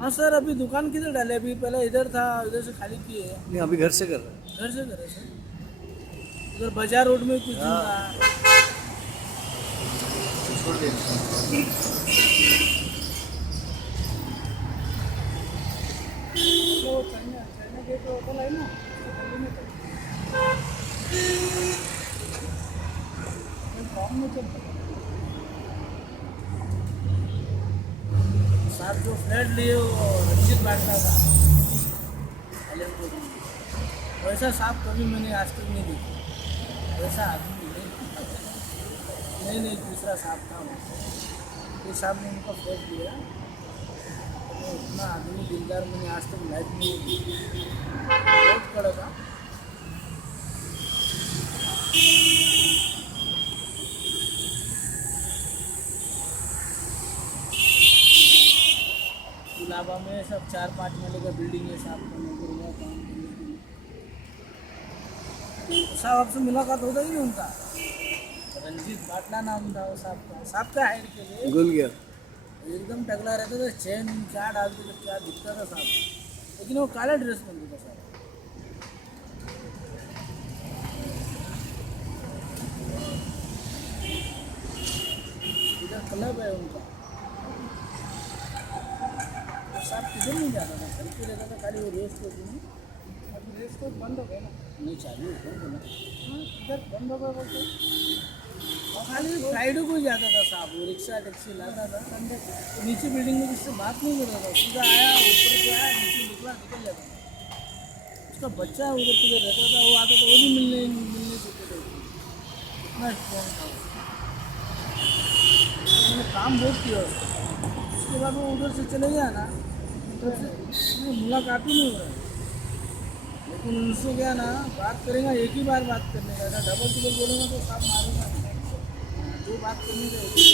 हाँ सर, अभी दुकान किधर डाले? अभी पहले इधर था, इधर से खाली किए हैं। नहीं, अभी घर से कर रहे हैं। घर से करे सर, उधर बाजार रोड में कुछ दिन हाँ। रहा। छोड़ दिया। वो चढ़ने चढ़ने के तो होटल है ना, उसके गली में फॉर्म में चल साहब जो फ्लैट लिए वो रंजीत बांटता था कल्याणपुर में। वैसा साहब कभी मैंने आज तक नहीं देखा, वैसा आदमी नहीं, दूसरा साहब था वो। ये साहब ने उनका फ्लैट लिया, तो उतना आदमी दिलदार मैंने आज तक लाइफ में नहीं देखा। बहुत कड़ा था। इलाहाबा में सब 4-5 महीने का बिल्डिंग है साहब का, नौकर हुआ काम करने के लिए। साहब आपसे मुलाकात होता ही नहीं उनका। रंजीत बाटला नाम था वो साहब का। साहब का हाइट के लिए भूल गया। एकदम टकला रहता था, चेन क्या डालते थे, क्या दिखता था साहब। लेकिन वो काला ड्रेस पहनता था साहब। इधर क्लब है उनका। तो साहब किधर नहीं जाता था, घर पे रहता था, खाली वो रेस को दिन। अभी रेस को बंद हो गया ना? नहीं, चालू है बोला। हाँ, इधर बंद हो गया बोलते। और खाली फ्राइडे को ही जाता था साहब, वो रिक्शा टैक्सी लाता था संडे को। तो नीचे बिल्डिंग में किससे बात नहीं करता था, सीधा आया ऊपर से आया, नीचे निकला, निकल जाता था। उसका बच्चा उधर किधर रहता था, वो आता था, वो भी मिलने मिलने देते थे उसको। इतना स्ट्रॉन्ग था वो। मैंने काम बहुत किया उसका। उसके बाद वो उधर से चले गया ना, तो उससे मुलाकात ही नहीं हो रहा है। लेकिन उनसे क्या ना, बात करेगा एक ही बार बात करने का, अगर डबल टिबल बोलेगा तो साफ मारेगा नहीं। जो बात करने का एक ही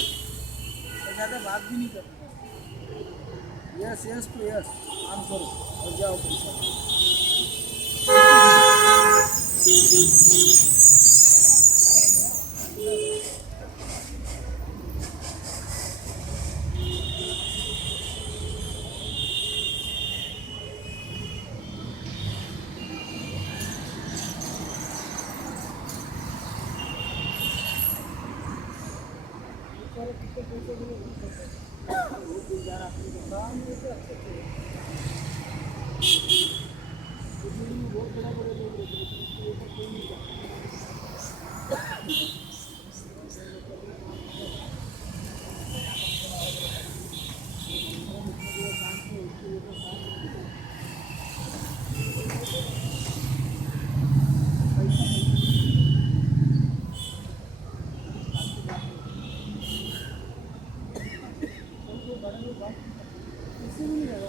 और ज़्यादा बात भी नहीं करता। यस यस तो यस, काम करो और जाओ पैसा। कितने पैसे के लिए वो दिलदार आदमी का काम है, तो अच्छे से दिल्ली में बहुत बड़ा बड़े लोग रहते हैं, लेकिन उसके ऊपर कोई नहीं जाता। किसी भी नहीं लगा।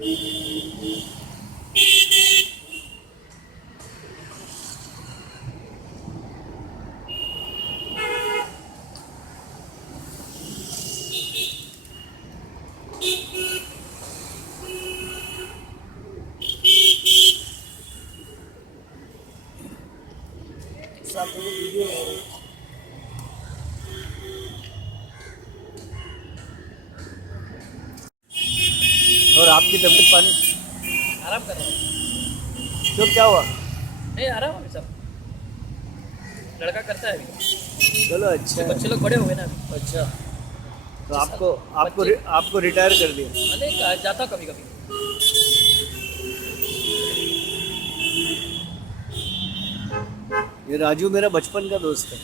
साथ में वीडियो ले रहे हैं। और आपकी तबीयत पानी आराम कर रहा हूँ। क्यों, क्या हुआ? नहीं आराम है सब, लड़का करता है अभी। चलो अच्छा है। बच्चे लोग बड़े हो गए ना अभी। अच्छा, तो आपको रिटायर कर दिया? मैंने जाता कभी कभी। ये राजू मेरा बचपन का दोस्त है,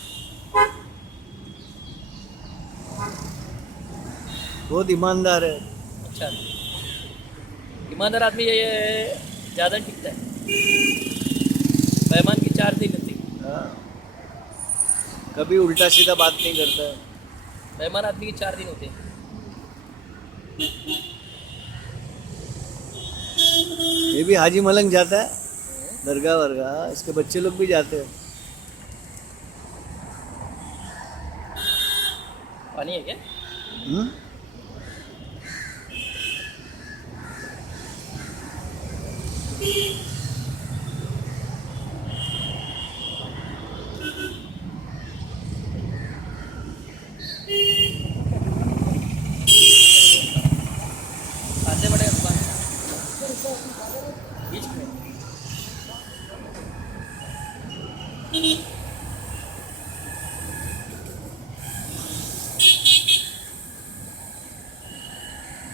बहुत ईमानदार है। अच्छा, ईमानदार आदमी ये ज़्यादा टिकता है। मेहमान की 4 दिन होती। हाँ, कभी उल्टा सीधा बात नहीं करता है। मेहमान आदमी की 4 दिन होते हैं। ये भी हाजी मलंग जाता है दरगाह वरगाह, इसके बच्चे लोग भी जाते हैं। पानी है क्या? हम्म? खाते बड़े दुकान बीच में।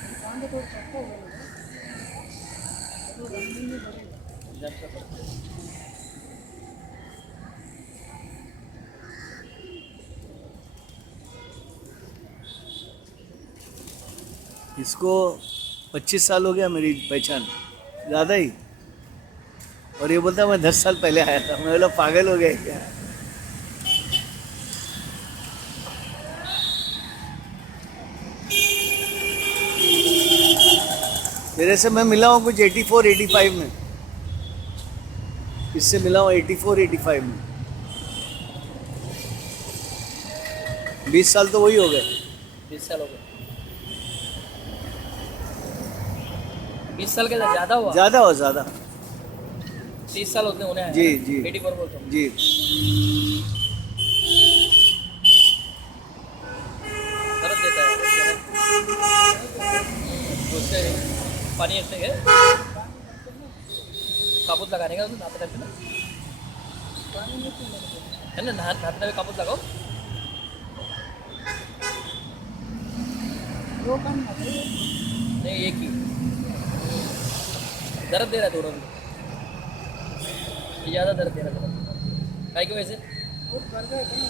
दुकान तो थोड़ा चक्का हो गया तो रंगीन में बढ़ेगा। जब तक पड़ता है। इसको 25 साल हो गया मेरी पहचान, ज़्यादा ही। और ये बोलता मैं 10 साल पहले आया था। मैं बोला पागल हो गया क्या? तेरे से मैं मिला हूँ कुछ 84-85 में, इससे मिला हूँ 84-85 में। 20 साल तो वही हो गए। 20 साल हो गए। 20 साल के ज़्यादा हुआ। ज़्यादा 30 साल होने आए। जी, जी। 84 बोलता हूँ। जी। दर्द देता है उससे। पानी ऐसे है, काबूत लगाने का नहाते टाइम पे ना, है ना, नहाते में काबूत लगाओ। दो काम ना करो। नहीं, एक ही दर्द दे रहा है दोनों में। ये ज़्यादा दर्द दे रहा है काहे की वजह से। वो कर गए थे ना।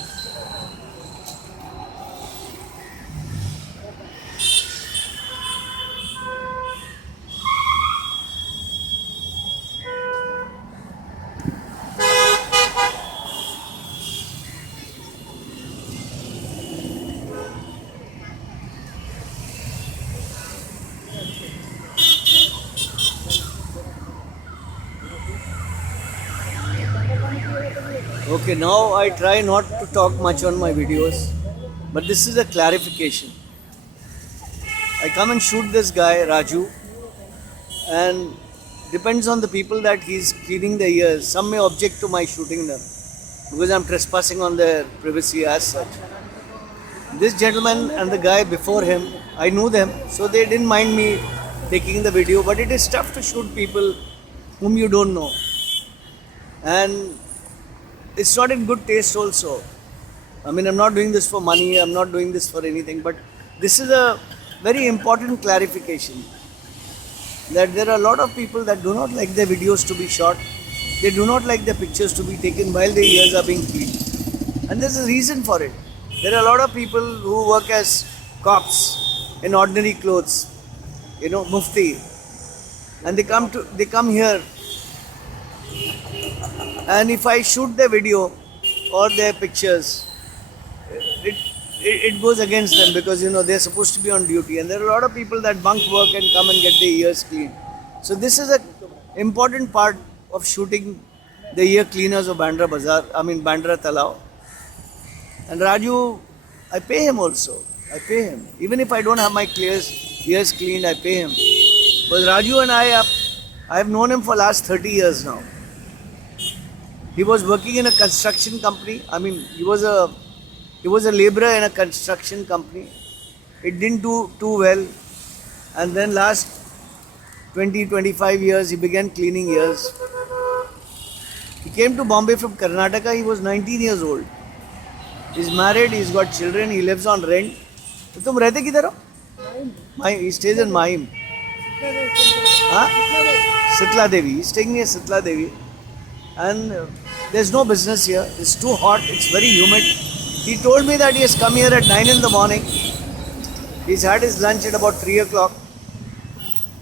Okay, now I try not to talk much on my videos, but this is a clarification. I come and shoot this guy, Raju, and depends on the people that he's cleaning the ears. Some may object to my shooting them because I'm trespassing on their privacy as such. This gentleman and the guy before him, I knew them, so they didn't mind me taking the video, but it is tough to shoot people whom you don't know. And it's not in good taste also. I mean, I'm not doing this for money, I'm not doing this for anything, but this is a very important clarification that there are a lot of people that do not like their videos to be shot, they do not like their pictures to be taken while their ears are being cleaned. And there's a reason for it. There are a lot of people who work as cops in ordinary clothes, mufti, and they come here, and if I shoot their video or their pictures, it goes against them because they're supposed to be on duty, and there are a lot of people that bunk work and come and get their ears cleaned. So this is a important part of shooting the year cleaners of Bandra Bazaar, Bandra Talao. And Raju, I pay him also. I pay him. Even if I don't have my ears cleaned, I pay him. But Raju and I have known him for last 30 years now. He was working in a construction company. He was a laborer in a construction company. It didn't do too well. And then last 25 years, he began cleaning ears. He came to Bombay from Karnataka. He was 19 years old. He's married. He's got children. He lives on rent. तो तुम रहते किधर हो? He stays in Mahim. Huh? Sitla Devi. He's staying near Sitla Devi. And there's no business here. It's too hot. It's very humid. He told me that he has come here at 9 in the morning. He's had his lunch at about 3 o'clock.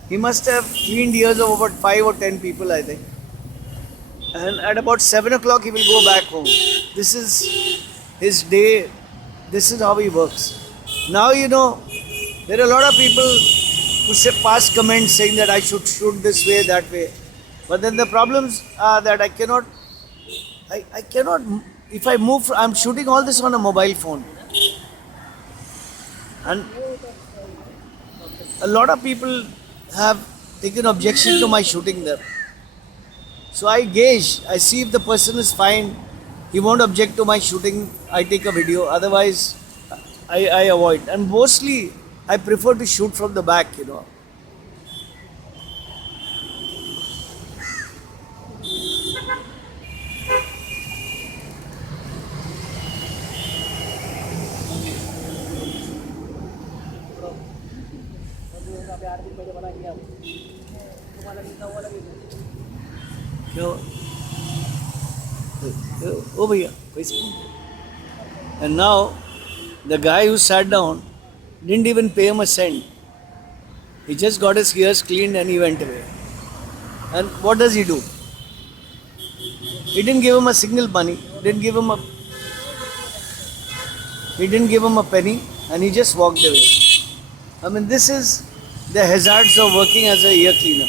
He must have cleaned ears of about 5 or 10 people, I think. And at about 7 o'clock, he will go back home. This is his day. This is how he works. Now, there are a lot of people who pass comments saying that I should shoot this way, that way. But then the problems are that I cannot, if I move, I'm shooting all this on a mobile phone. And a lot of people have taken objection to my shooting them. So I gauge, I see if the person is fine, he won't object to my shooting, I take a video, otherwise I avoid. And mostly I prefer to shoot from the back, Oh bhaiya, and now the guy who sat down didn't even pay him a cent. He just got his ears cleaned and he went away. And what does he do? He didn't give him a single penny. He didn't give him a penny, and he just walked away. This is the hazards of working as a ear cleaner.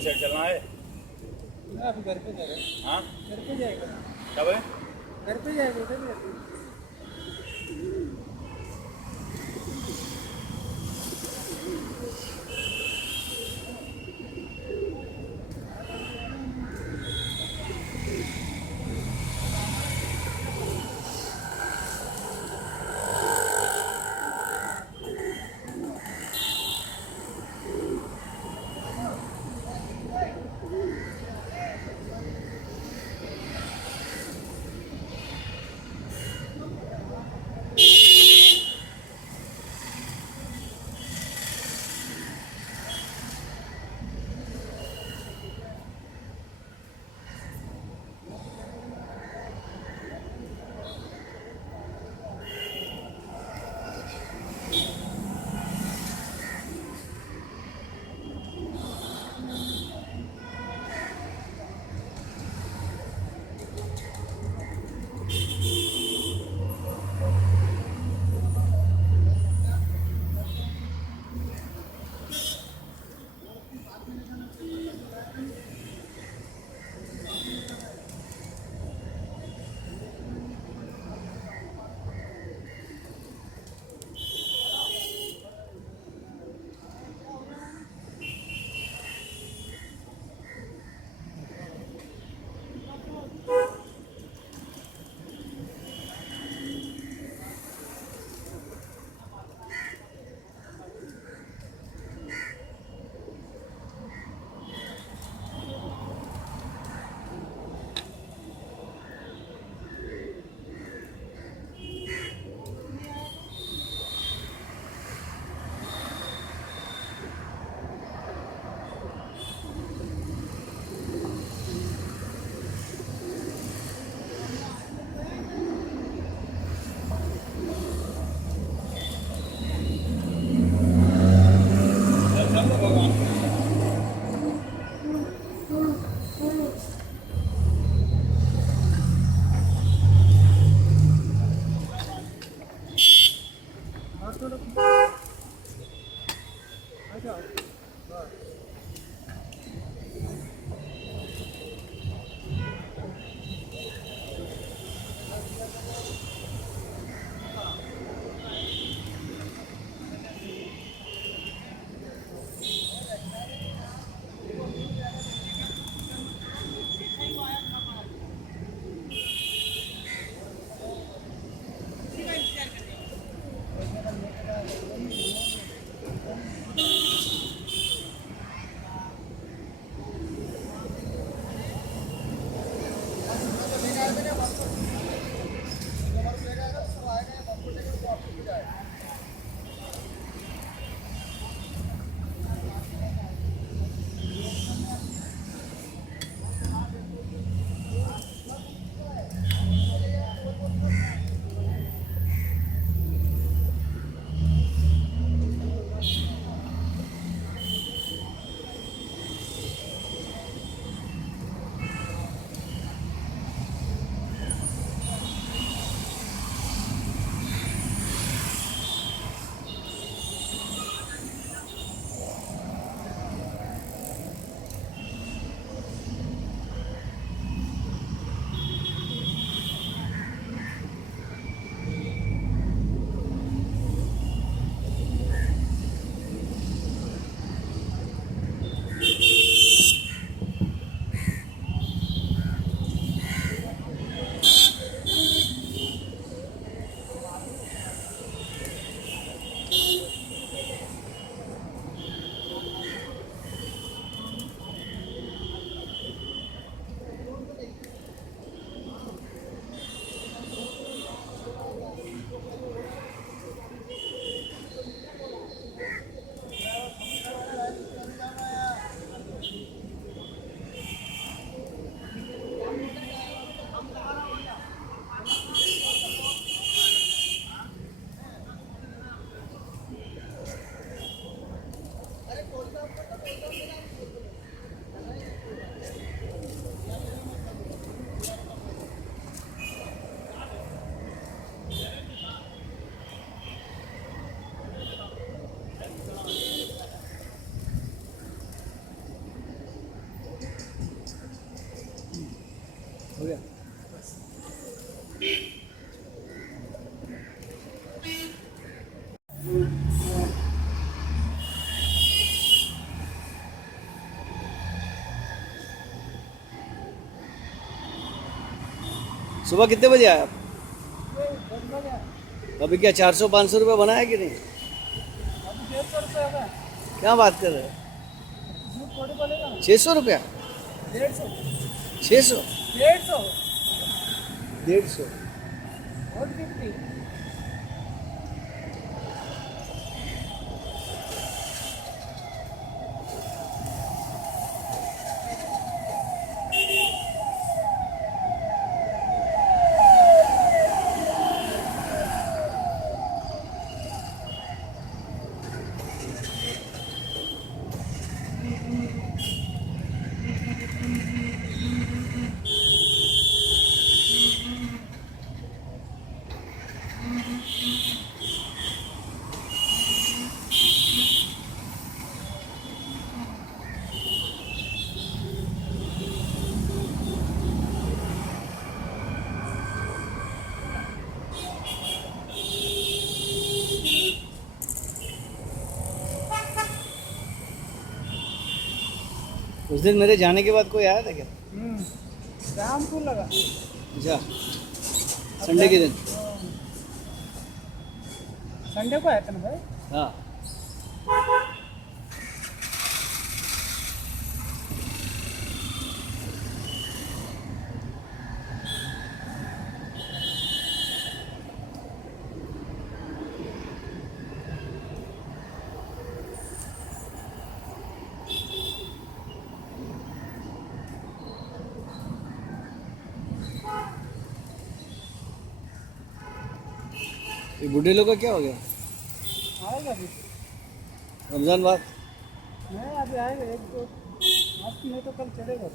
कोई side चलना है? मैं अभी घर पे जा रहा है, हाँ घर पे जाएगा, कब है? घर पे जाएगा, उधर ही है। सुबह कितने बजे आए आप? ये 10 बजे अभी क्या 400-500 रुपये बनाया कि नहीं? अभी 150 रुपये होगा। क्या बात कर रहे हो? झूठ थोड़ी बोलेगा ना। 600 रुपया? 150 600? 150 150? 150 उस दिन मेरे जाने के बाद कोई आया था क्या? शाम को लगा। अच्छा, संडे के दिन? संडे को आया था ना भाई। हाँ। ये बूढ़े लोग का क्या हो गया? आएगा अभी रमजान बाद? नहीं, अभी आएगा 1-2 आज नहीं तो कल चलेगा।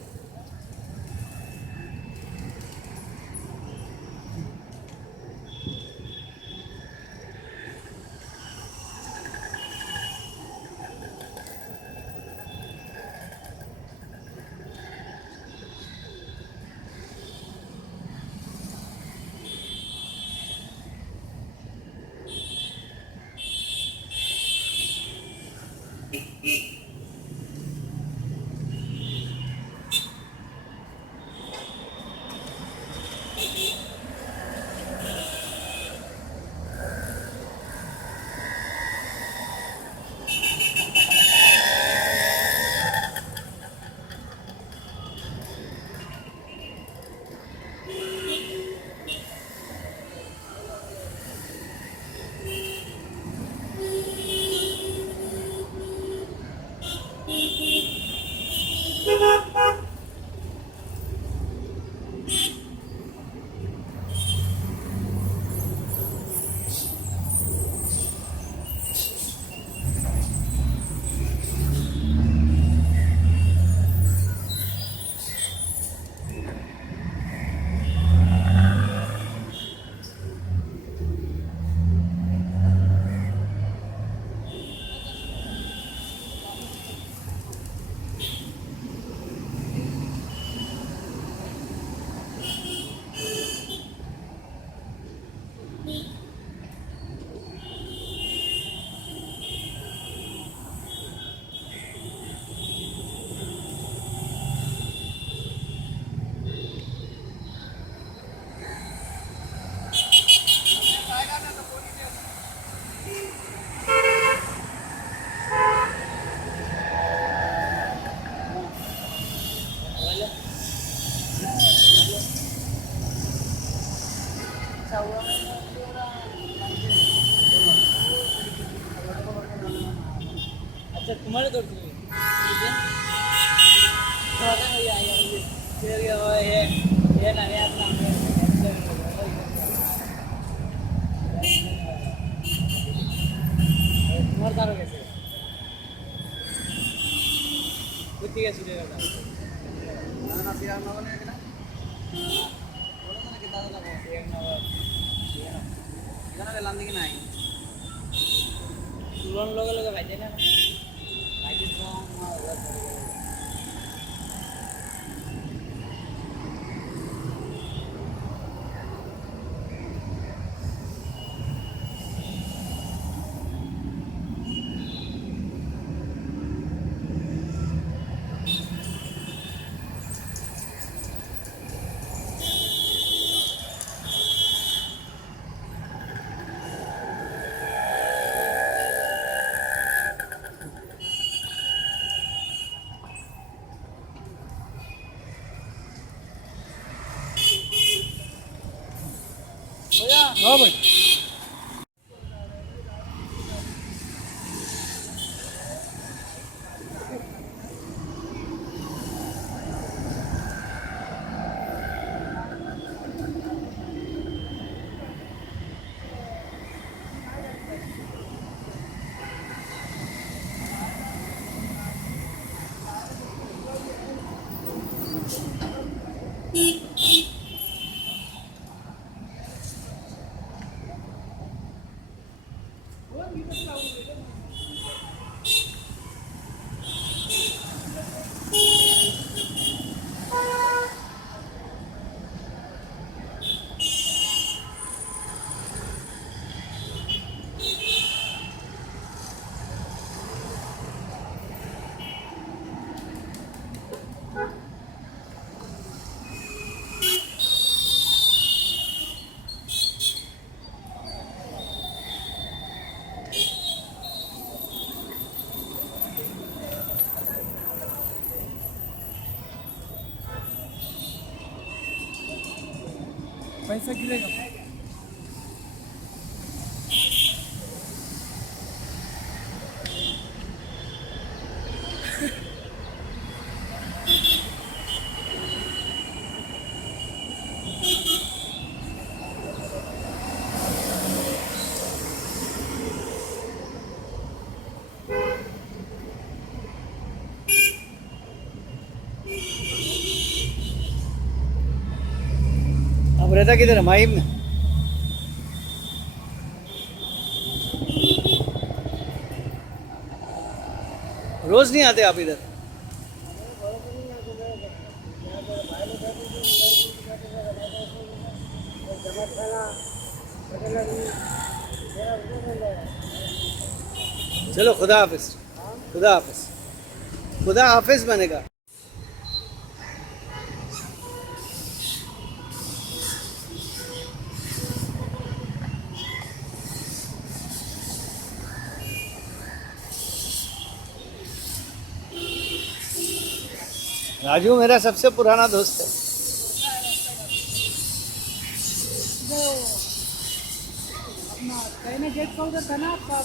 अच्छा तुम्हाला करतो मी हे नाही तुम्हारा तारो कैसे कुछ है सूर्य का ना फिर ना बने ना बोलो ना कितना लगा एक नंबर कितना वेलांदी की नहीं तुरंत लोग पाहिजे ना पाहिजे तो हो भाई. पैसा गिरेगा. अब रहता किधर है? माहिम में. रोज नहीं आते आप इधर? चलो खुदा हाफिज. खुदा हाफिज. खुदा हाफिज मैंने कहा. राजू मेरा सबसे पुराना दोस्त है. अपना कहने गेट का उधर था ना आपका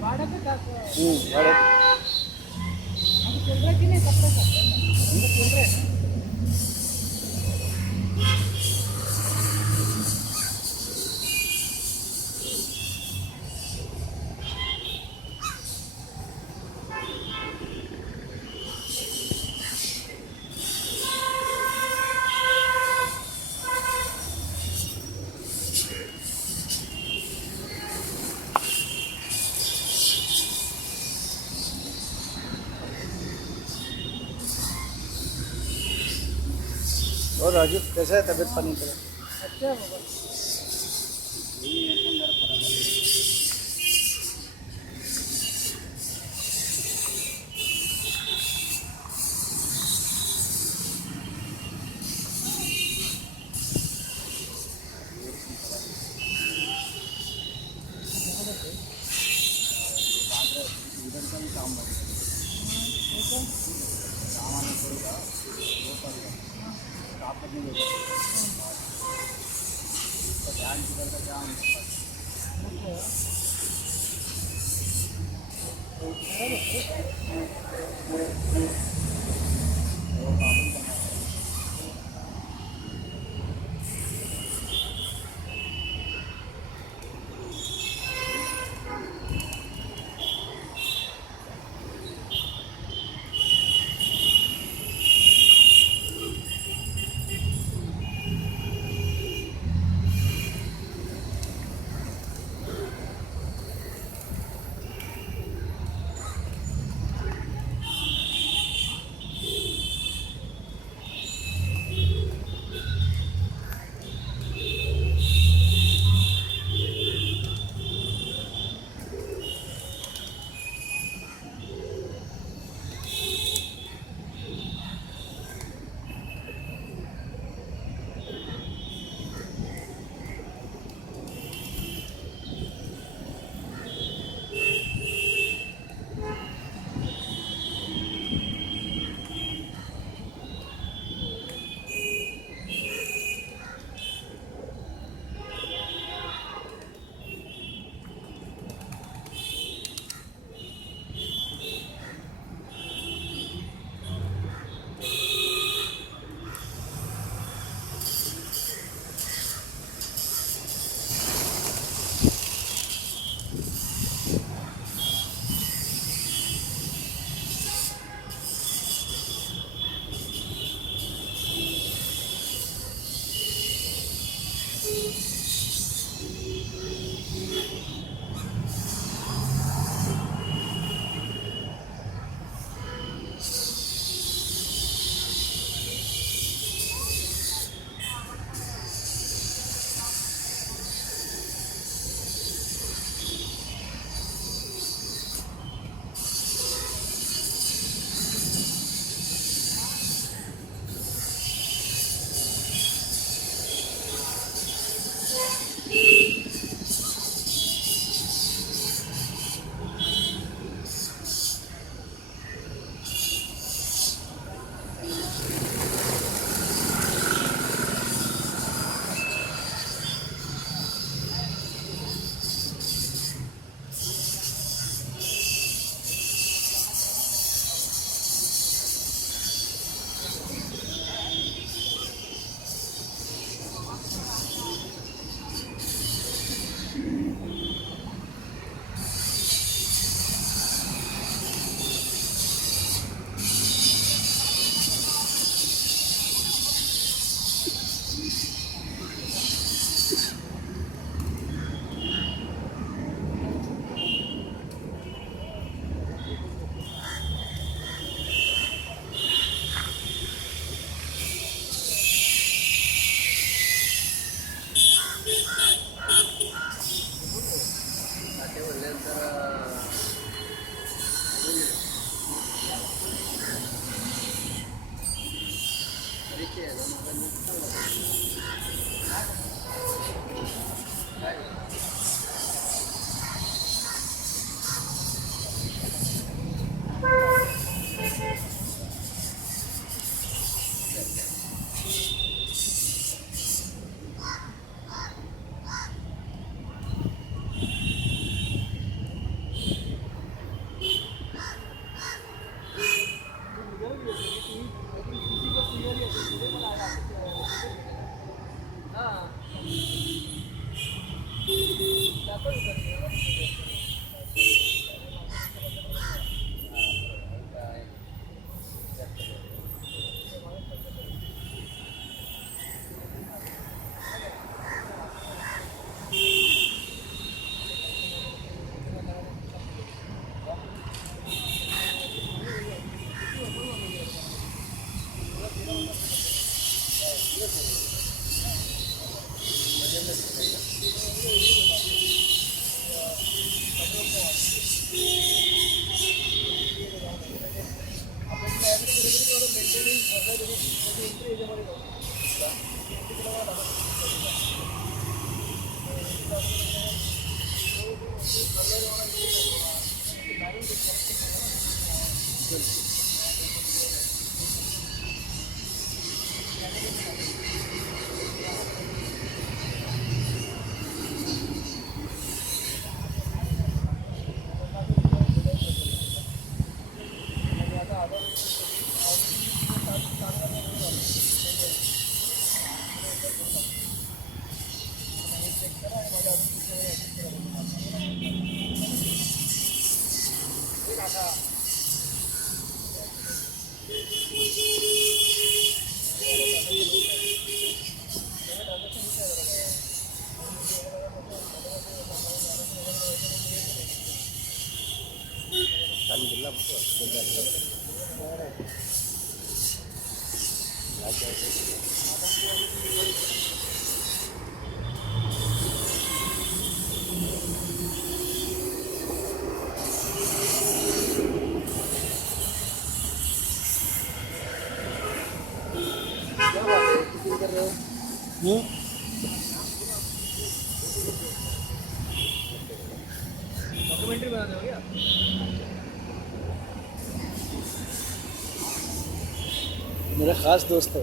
भाड़ा पे था. बड़े. अभी चल रहा है कि नहीं कपड़े का? चल रहा है. और राजू कैसा है तबीयत पानी तेरा? अच्छा है बाबा. लेके आएगा डॉक्यूमेंट्री बना रहे हो क्या? मेरा खास दोस्त है।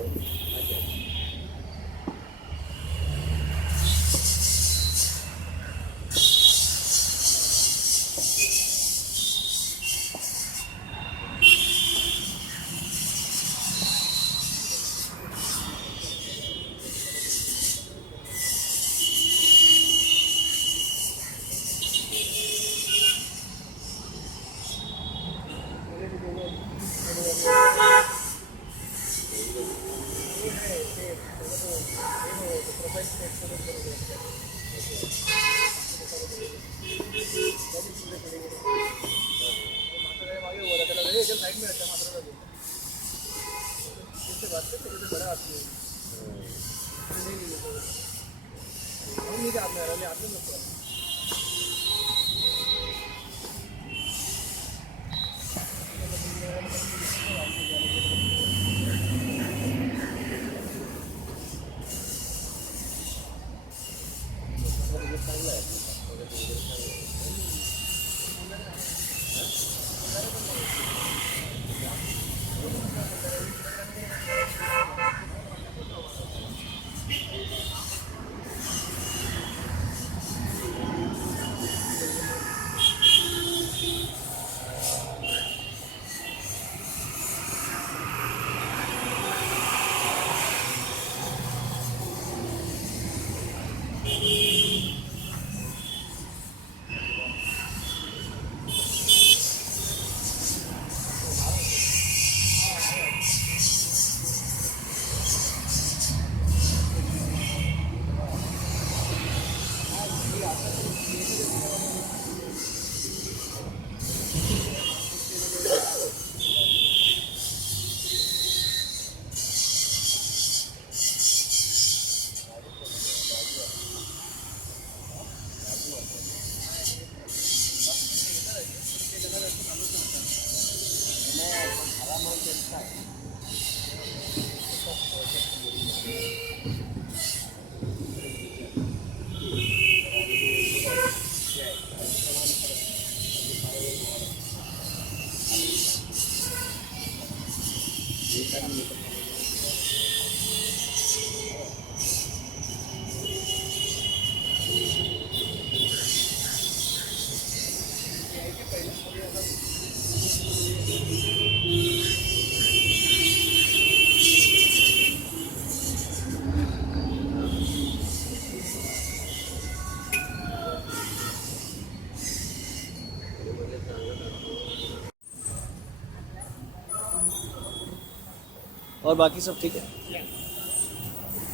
और बाकी सब ठीक है?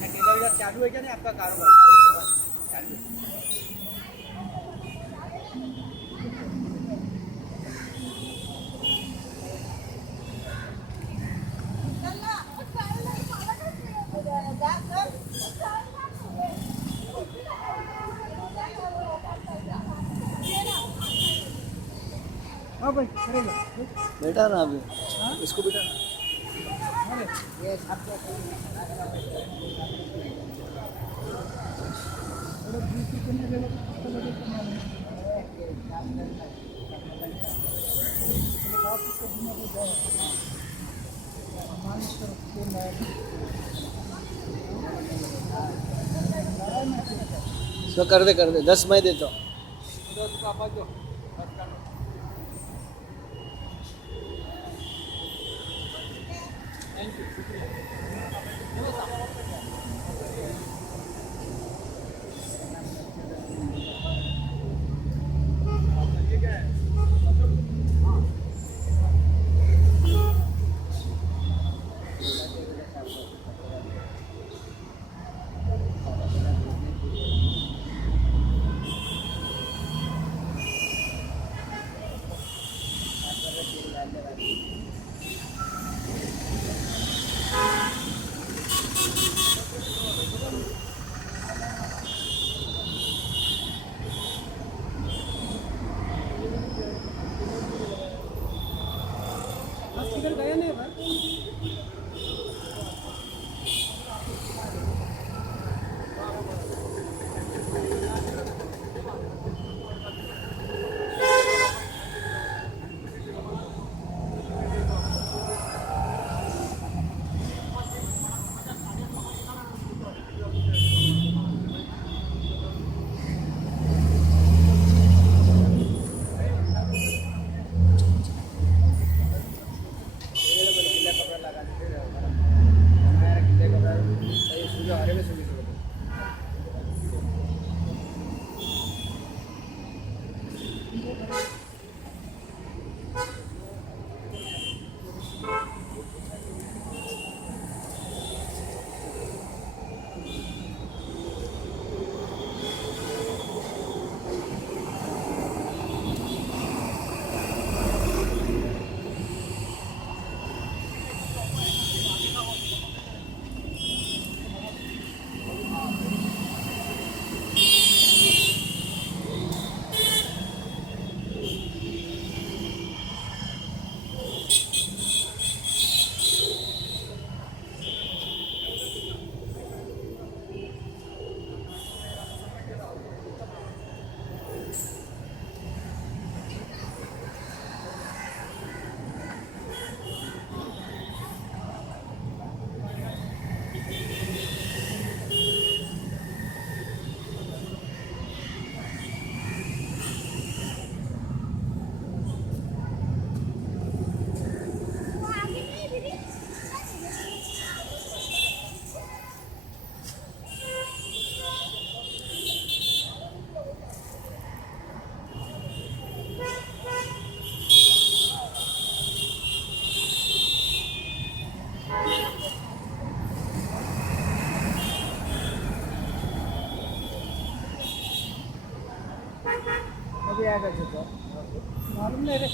इधर चालू है क्या नहीं आपका कारोबार? चालू है। हाँ भाई करेगा। बेटा ना अभी इसको बेटा ये आपको इसको कर दे 10 मैं देता हूँ। हॉस्पिटल गए नहीं भाई? अभी आएगा जो मालूम नहीं रे।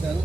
चल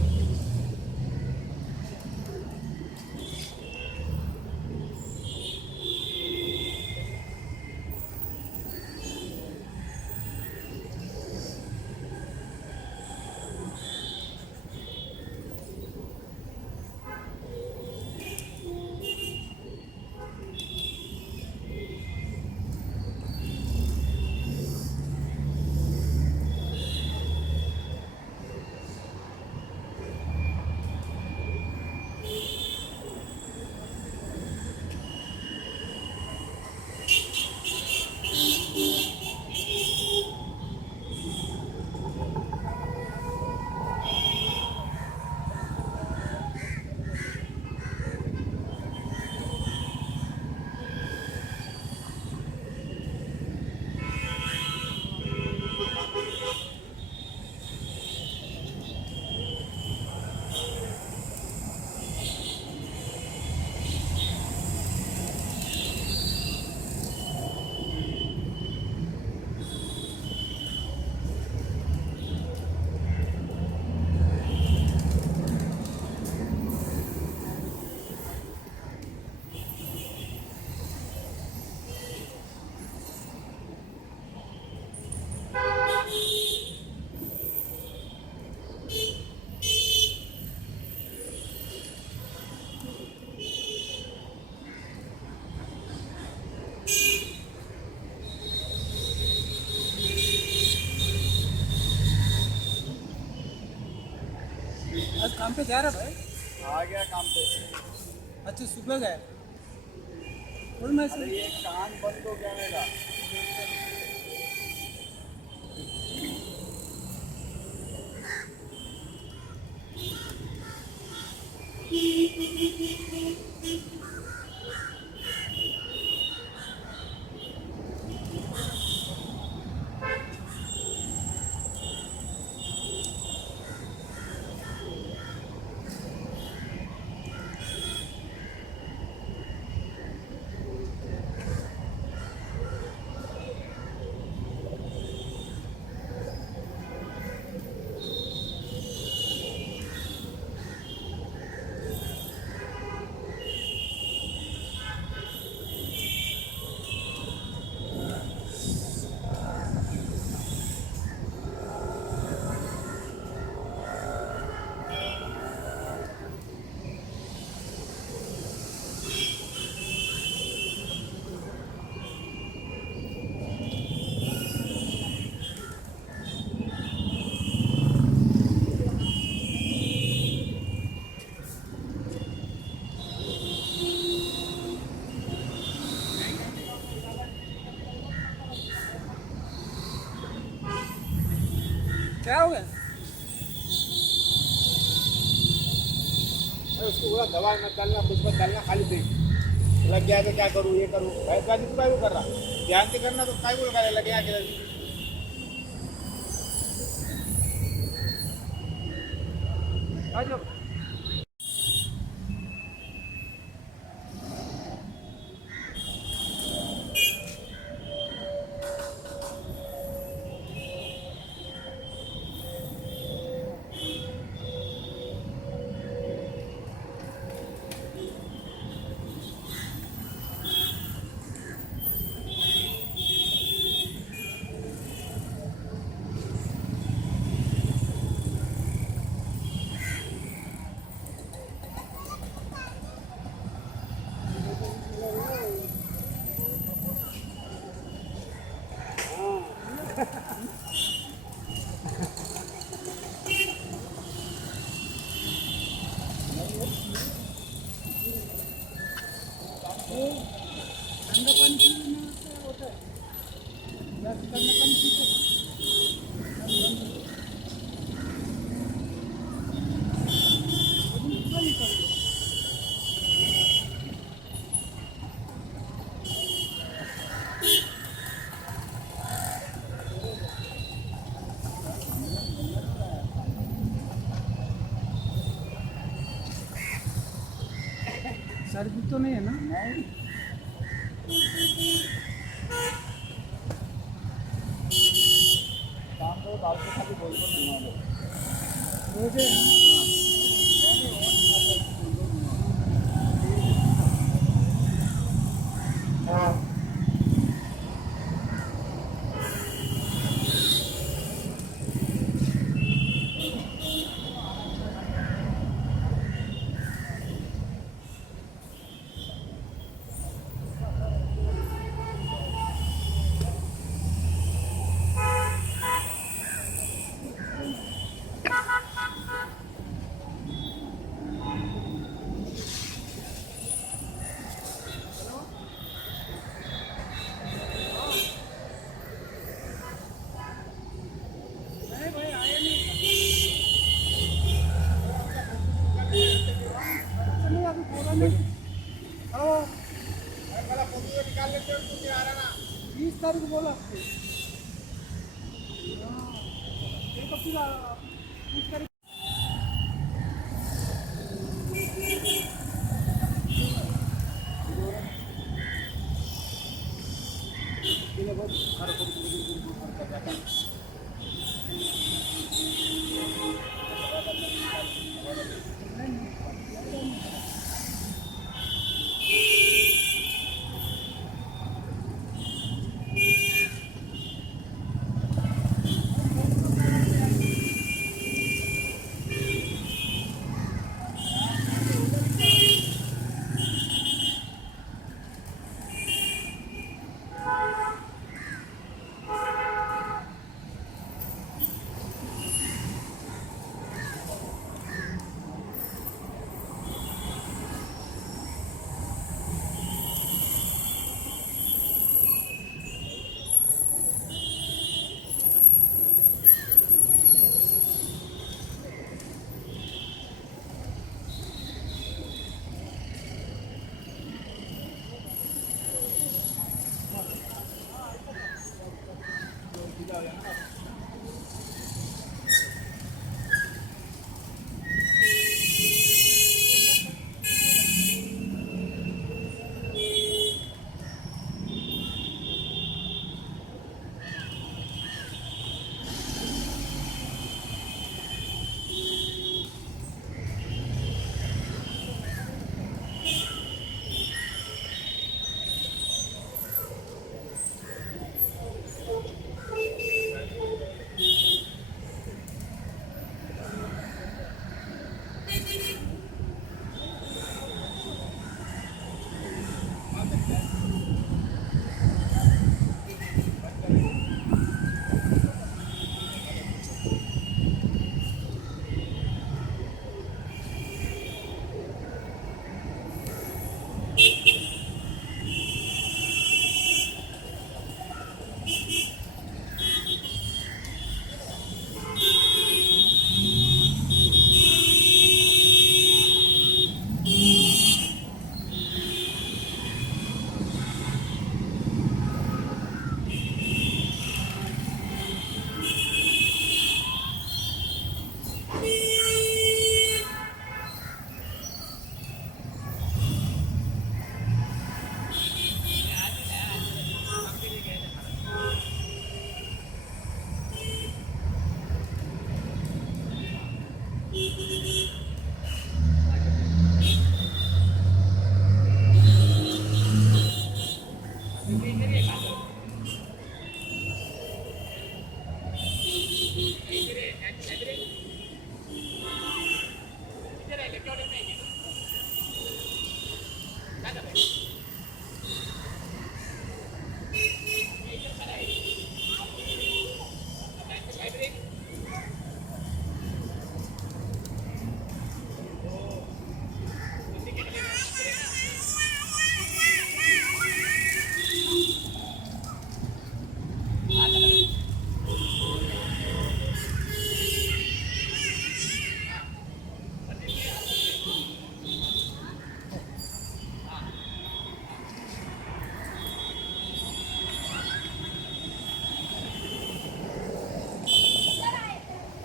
आज काम पे जा रहा भाई? आ गया काम पे। अच्छा सुबह गए? और मैं ये कान बंद हो गया मेरा। क्या हो गया? उसको बोला दवा मत डालना, कुछ मत डालना, खाली दे। लग गया तो क्या करूँ, ये करूँ, भैंसबाजी तो काय वो कर रहा, ध्यान से करना तो काय बोल रहा लगे आके। आ जाओ। थंड पाणी पिल्यानं काय होतं आहे जास्त थंड पाणी पितो ना कमी करतो सर्दी तो नहीं है ना नहीं काम तो बाल के खाली बोल बोल घुमा लो रोजे हाँ नहीं भाई आया नहीं नहीं अभी बोला नहीं हाँ मला फोटो निकाल लेते हो तुम्ही आ रहा ना 20 तारीख बोला हाँ ये तो फिर 20 तारीख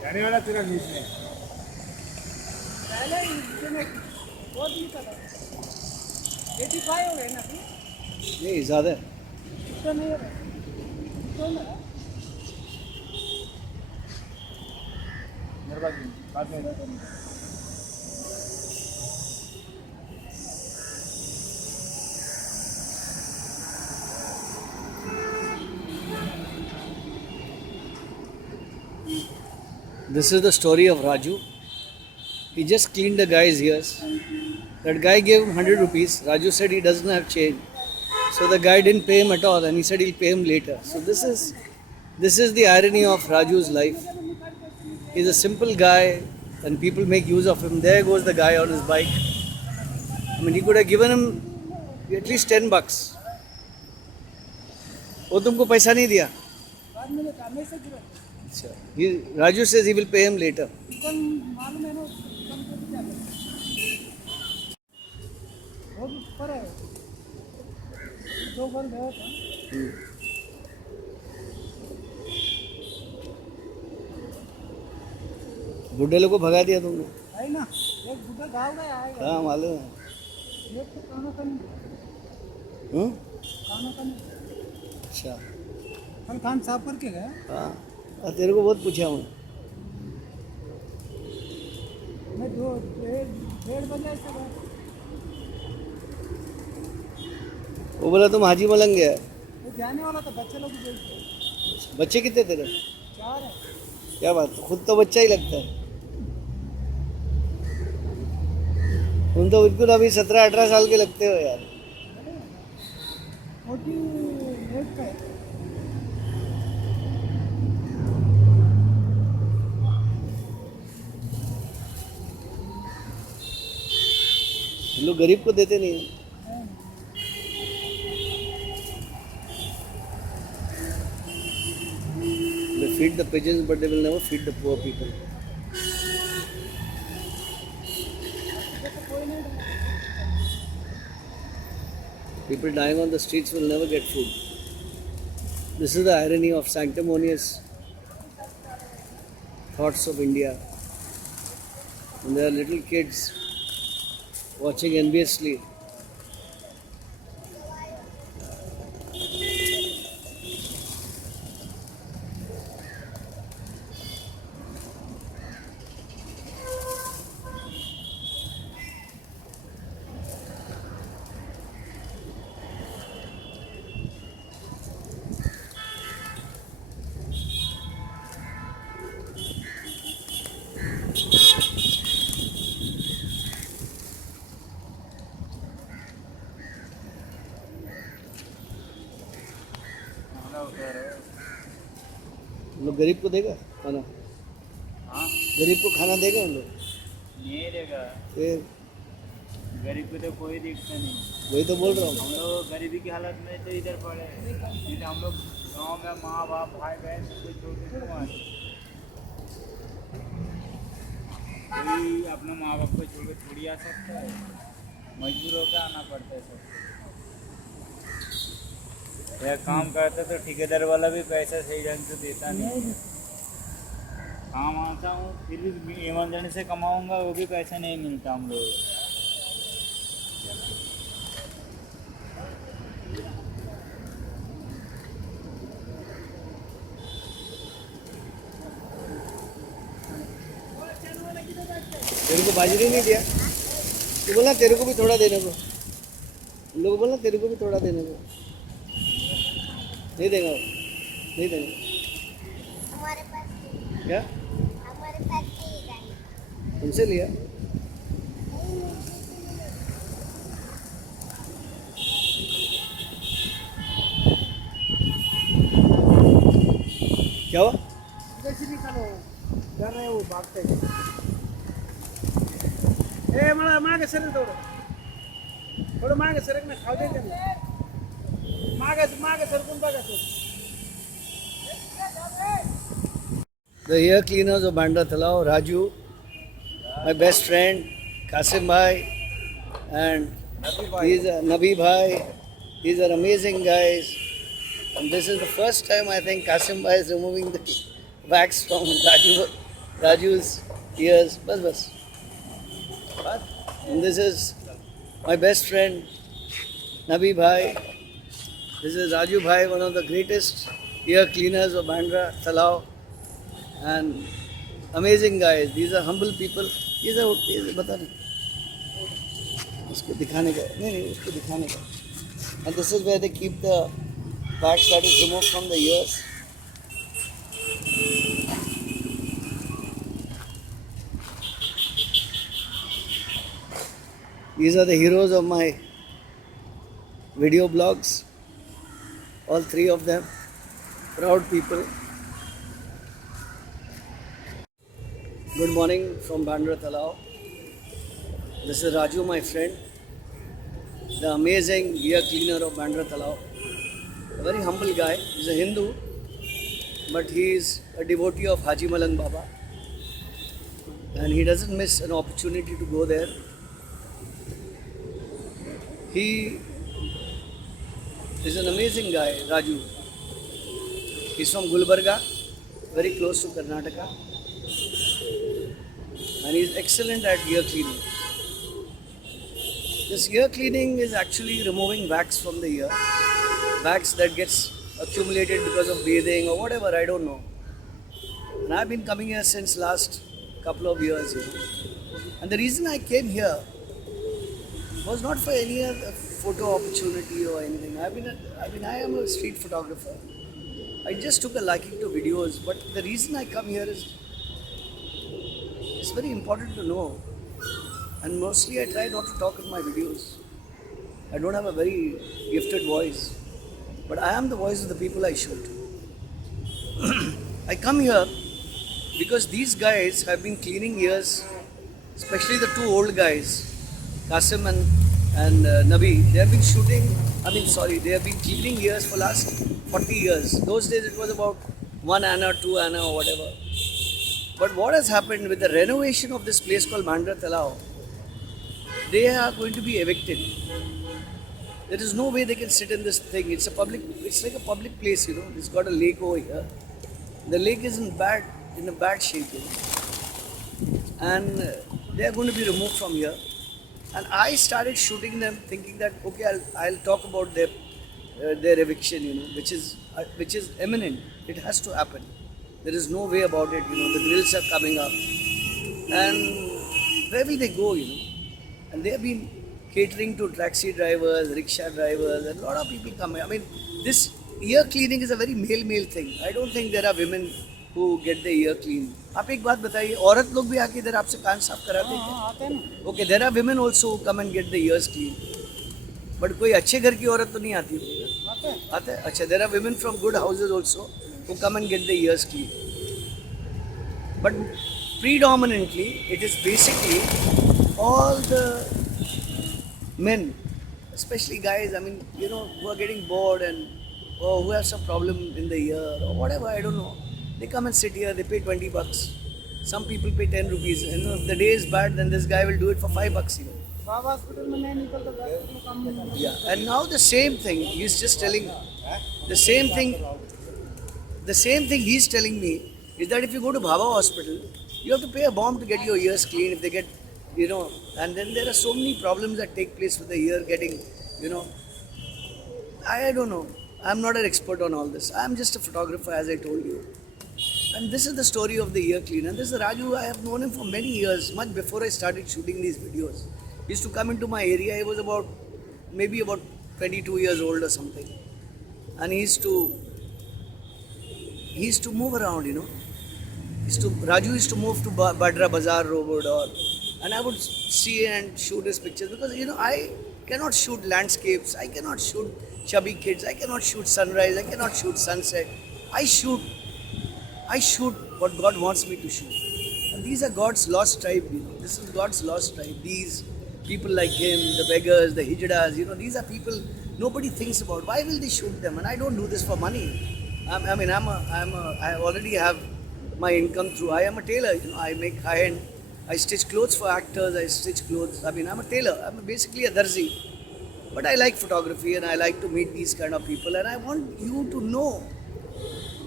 जाने वाला तेरा नीच में पहले बहुत लिखा था 85 हो गए ना फिर नहीं ज़्यादा है। इतना नहीं है तो ना मेरे पास बाद में This is the story of Raju. He just cleaned the guy's ears. That guy gave him 100 rupees. Raju said he doesn't have change. So the guy didn't pay him at all and he said he'll pay him later. So this is the irony of Raju's life. He's a simple guy and people make use of him. There goes the guy on his bike. I mean, he could have given him at least 10 bucks. वो तुमको पैसा नहीं दिया? बाद में काम में से गिरा अच्छा. Raju says he will pay him later. कौन मालूम है ना कम को क्या बहुत ऊपर है 2 बार गया था बुड्ढे लोग को भगा दिया तुमने. है ना एक बुढ़ा गाँव गया आएगा हाँ मालूम है. एक तो खाना का नहीं हम्म? खाना का नहीं अच्छा. कल खान साफ करके गया हाँ. तेरे को बहुत पूछा हूँ. मैं 1:30 बजे से गया वो बोला तुम हाजी मलंग गया. वो जाने वाला था बच्चे लोग बोलते बच्चे कितने तेरे? 4 है क्या बात, खुद तो बच्चा ही लगता है. तुम तो बिल्कुल अभी 17-18 साल के लगते हो यार. 48 का है हम लोग गरीब को देते नहीं हैं. They feed the pigeons but they will never feed the poor people. People dying on the streets will never get food. This is the irony of sanctimonious thoughts of India. And there are little kids watching enviously. हम लोग गरीब को देगा खाना? हाँ गरीब को खाना देगा हम लोग? नहीं देगा फिर गरीब को तो कोई दिक्कत नहीं. वही तो बोल रहा हूँ. हम लोग गरीबी की हालत में तो इधर पड़े नहीं तो हम लोग गाँव में माँ बाप भाई बहन सबको छोड़ के क्यों आए. कोई अपने माँ बाप को छोड़ के थोड़ी आ सकता है. मजबूर होकर आना पड़ता है सब. यह काम करता तो ठेकेदार वाला भी पैसा सही ढंग से देता नहीं. काम आता हूँ फिर भी ईमानदारी से कमाऊंगा वो भी पैसा नहीं मिलता हम लोग. तेरे को बाजरी नहीं दिया? तू बोला तेरे को भी थोड़ा देने को. उन लोगों को बोला तेरे को भी थोड़ा देने को. नहीं देगा वो. नहीं देगा. हमारे पास क्या? हमारे पास नहीं गाड़ी. तुमसे लिया? क्या हुआ? जैसे निकालो जा रहे वो भागते हैं ए मला मागे सरक थोडं मागे सरक ना खाऊ दे मागे सरकून बघा तो The ear cleaners of Bandra Talao, Raju, my best friend, Kasim Bhai, and Nabi Bhai. These are amazing guys. And this is the first time I think Kasim Bhai is removing the wax from Raju Raju's ears. Bas. And this is my best friend, Nabi Bhai. This is Raju Bhai, one of the greatest ear cleaners of Bandra Talao. And amazing guys. These are humble people. ये बता नहीं उसको दिखाने का नहीं उसको दिखाने का. And this is where they keep the wax that is removed from the ears. These are the heroes of my video blogs. All three of them. Proud people. Good morning from Bandra Talao. This is Raju, my friend, the amazing ear cleaner of Bandra Talao. A very humble guy. He's a Hindu, but he is a devotee of Haji Malang Baba. And he doesn't miss an opportunity to go there. He is an amazing guy, Raju. He's from Gulbarga, very close to Karnataka. And he's excellent at ear cleaning. This ear cleaning is actually removing wax from the ear. Wax that gets accumulated because of bathing or whatever, I don't know. And I've been coming here since last couple of years. And the reason I came here was not for any other photo opportunity or anything. I am a street photographer. I just took a liking to videos, but the reason I come here is it's very important to know. And mostly I try not to talk in my videos. I don't have a very gifted voice, but I am the voice of the people I shoot. I come here because these guys have been cleaning ears, especially the two old guys, Qasim and Nabi. They have been they have been cleaning ears for last 40 years. Those days it was about 1 anna, 2 anna or whatever. But what has happened with the renovation of this place called Bandra Talao, they are going to be evicted. There is no way they can sit in this thing. It's like a public place, It's got a lake over here. The lake is in a bad shape, And they are going to be removed from here. And I started shooting them thinking that, okay, I'll talk about their eviction, which is imminent. It has to happen. There is no way about it, The grills are coming up. And where will they go, And they have been catering to taxi drivers, rickshaw drivers, and a lot of people come. This ear cleaning is a very male thing. I don't think there are women who get their ear cleaned. आप एक बात बताइए, औरत लोग भी आके इधर आपसे कान साफ कराते हैं क्या? आते हैं ना. Okay, there are women also who come and get the ears cleaned. But कोई अच्छे घर की औरत तो नहीं आती होगी. आते हैं. अच्छा, there are women from good houses also who come and get the ears cleaned. But predominantly, it is basically all the men, especially guys, who are getting bored or who have some problem in the ear or whatever, I don't know. They come and sit here, they pay 20 bucks. Some people pay 10 rupees. If the day is bad, then this guy will do it for 5 bucks. Yeah, and now the same thing, he's just telling, the same thing he's telling me is that if you go to Bhava Hospital, you have to pay a bomb to get your ears cleaned. If they get, and then there are so many problems that take place with the ear getting, I don't know. I'm not an expert on all this. I'm just a photographer, as I told you. And this is the story of the ear cleaner. This is Raju. I have known him for many years, much before I started shooting these videos. He used to come into my area. He was maybe about 22 years old or something. And he used to move around, Raju used to move to Badra Bazaar Road, and I would see and shoot his pictures because, I cannot shoot landscapes. I cannot shoot chubby kids. I cannot shoot sunrise. I cannot shoot sunset. I shoot what God wants me to shoot. And these are God's lost tribe, This is God's lost tribe. These people like him, the beggars, the hijdas, these are people nobody thinks about. Why will they shoot them? And I don't do this for money. I already have my income through. I am a tailor, I make high-end. I stitch clothes for actors. I stitch clothes. I'm a tailor. I'm basically a darzi. But I like photography and I like to meet these kind of people. And I want you to know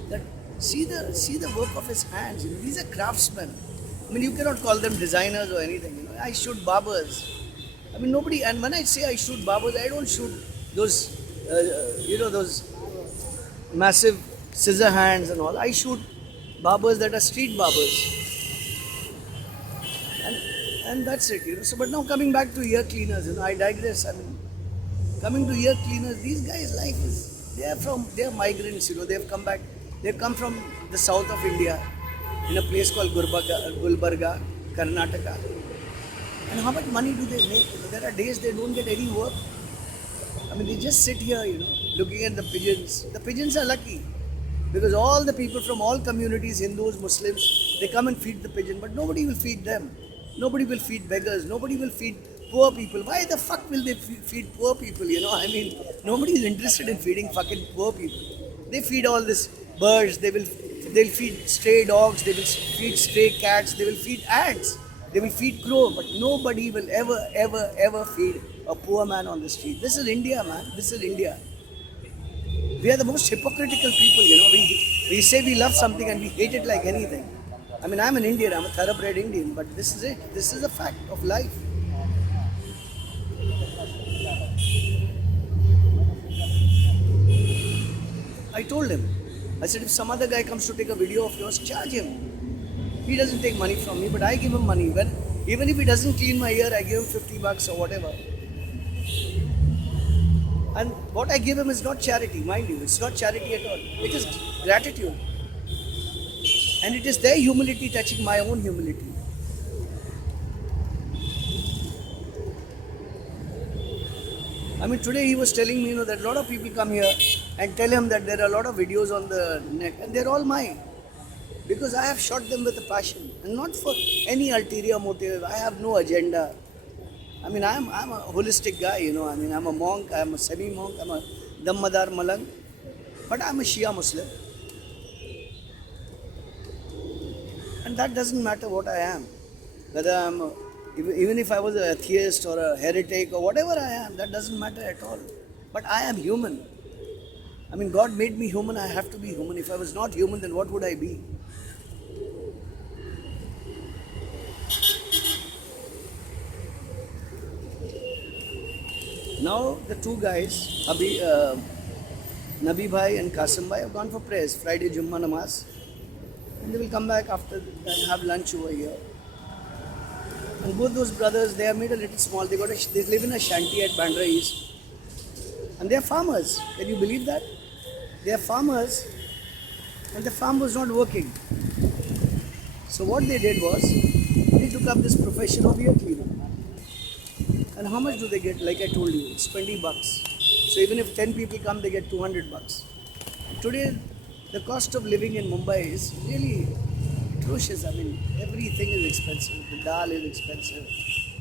that See the work of his hands. You know, these are craftsmen. I mean, you cannot call them designers or anything. You know, I shoot barbers. I mean, nobody. And when I say I shoot barbers, I don't shoot those, those massive scissor hands and all. I shoot barbers that are street barbers. And that's it, you know. So, but now coming back to ear cleaners, you know, I digress. I mean, coming to ear cleaners, these guys' life is, they are migrants, you know. They've come from the south of India, in a place called Gulbarga, Karnataka. And how much money do they make? You know, there are days they don't get any work. I mean, they just sit here, you know, looking at the pigeons. The pigeons are lucky because all the people from all communities, Hindus, Muslims, they come and feed the pigeon, but nobody will feed them. Nobody will feed beggars. Nobody will feed poor people. Why the fuck will they feed poor people? You know, I mean, nobody is interested in feeding fucking poor people. They feed all this birds. They'll feed stray dogs. They will feed stray cats. They will feed ants. They will feed crow. But nobody will ever feed a poor man on the street. This is India, man. This is India. We are the most hypocritical people. You know, we say we love something and we hate it like anything. I mean, I'm an Indian, I'm a thoroughbred Indian, but this is it. This is a fact of life. I told him, I said, if some other guy comes to take a video of yours, charge him. He doesn't take money from me, but I give him money. Even if he doesn't clean my ear, I give him $50 or whatever. And what I give him is not charity, mind you. It's not charity at all. It is gratitude. And it is their humility touching my own humility. I mean, today he was telling me, you know, that a lot of people come here and tell him that there are a lot of videos on the net and they're all mine. Because I have shot them with a passion and not for any ulterior motive. I have no agenda. I mean, I'm a holistic guy, you know. I mean, I'm a monk, I'm a semi-monk, I'm a Dammadar Malang. But I'm a Shia Muslim. And that doesn't matter what I am. Whether even if I was an atheist or a heretic or whatever I am, that doesn't matter at all. But I am human. I mean, God made me human, I have to be human. If I was not human, then what would I be? Now the two guys, Nabi Bhai and Qasim Bhai, have gone for prayers, Friday Jummah Namaz. And they will come back after and have lunch over here. And both those brothers, they have made a little small. They live in a shanty at Bandra East. And they are farmers. Can you believe that? They are farmers and the farm was not working. So what they did was, they took up this profession of ear cleaner. And how much do they get? Like I told you, it's $20. So even if 10 people come, they get $200. Today, the cost of living in Mumbai is really atrocious. I mean, everything is expensive. The dal is expensive.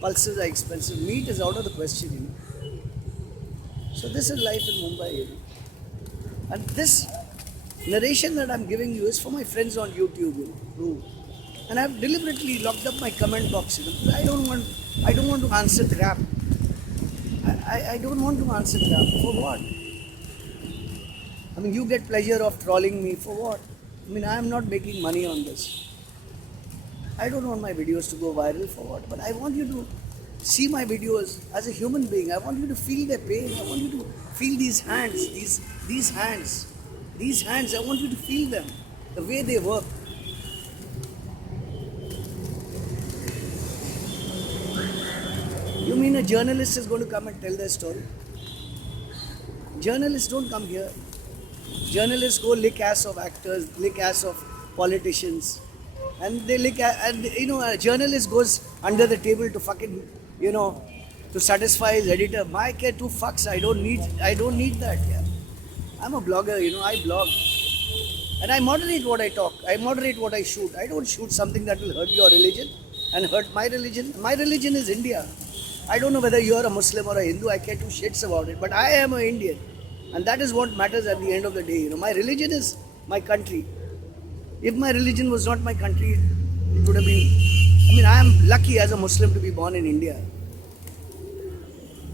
Pulses are expensive. Meat is out of the question, you know. So this is life in Mumbai, you know. And this narration that I'm giving you is for my friends on YouTube, you know. And I've deliberately locked up my comment box, you know. I don't want to answer crap. I don't want to answer crap. For what? I mean, you get pleasure of trolling me. For what? I mean, I am not making money on this. I don't want my videos to go viral. For what? But I want you to see my videos as a human being. I want you to feel their pain. I want you to feel these hands, these hands. These hands, I want you to feel them, the way they work. You mean a journalist is going to come and tell their story? Journalists don't come here. Journalists go lick ass of actors, lick ass of politicians. And they lick and you know, a journalist goes under the table to fucking, you know, to satisfy his editor. My care two fucks, I don't need that. Yeah. I'm a blogger, you know, I blog. And I moderate what I talk. I moderate what I shoot. I don't shoot something that will hurt your religion and hurt my religion. My religion is India. I don't know whether you're a Muslim or a Hindu, I care two shits about it, but I am an Indian. And that is what matters at the end of the day. You know, my religion is my country. If my religion was not my country, it would have been... I mean, I am lucky as a Muslim to be born in India.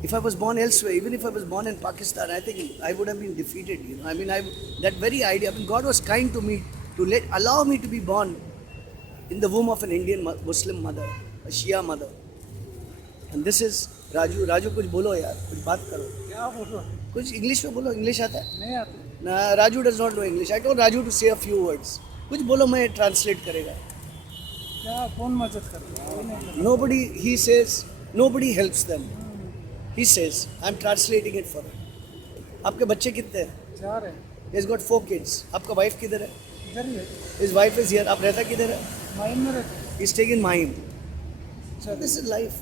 If I was born elsewhere, even if I was born in Pakistan, I think I would have been defeated. You know, I mean, that very idea. I mean, God was kind to me to allow me to be born in the womb of an Indian Muslim mother, a Shia mother. And this is Raju. Raju, कुछ बोलो यार, कुछ बात करो. क्या बोलो कुछ English में बोलो. इंग्लिश आता है? नहीं आते ना, Raju does not know English. I told Raju to say a few words. कुछ बोलो, मैं translate करेगा. क्या कौन मदद करता है कोई नहीं करता। Nobody, he says, nobody helps them. He says, I'm translating it for him. आपके बच्चे कितने हैं? 4 है He's got 4 kids. आपका wife किधर है? इधर ही है His wife is here. आप रहता किधर है? माइन में रहते He's taking Mahim. So this is life.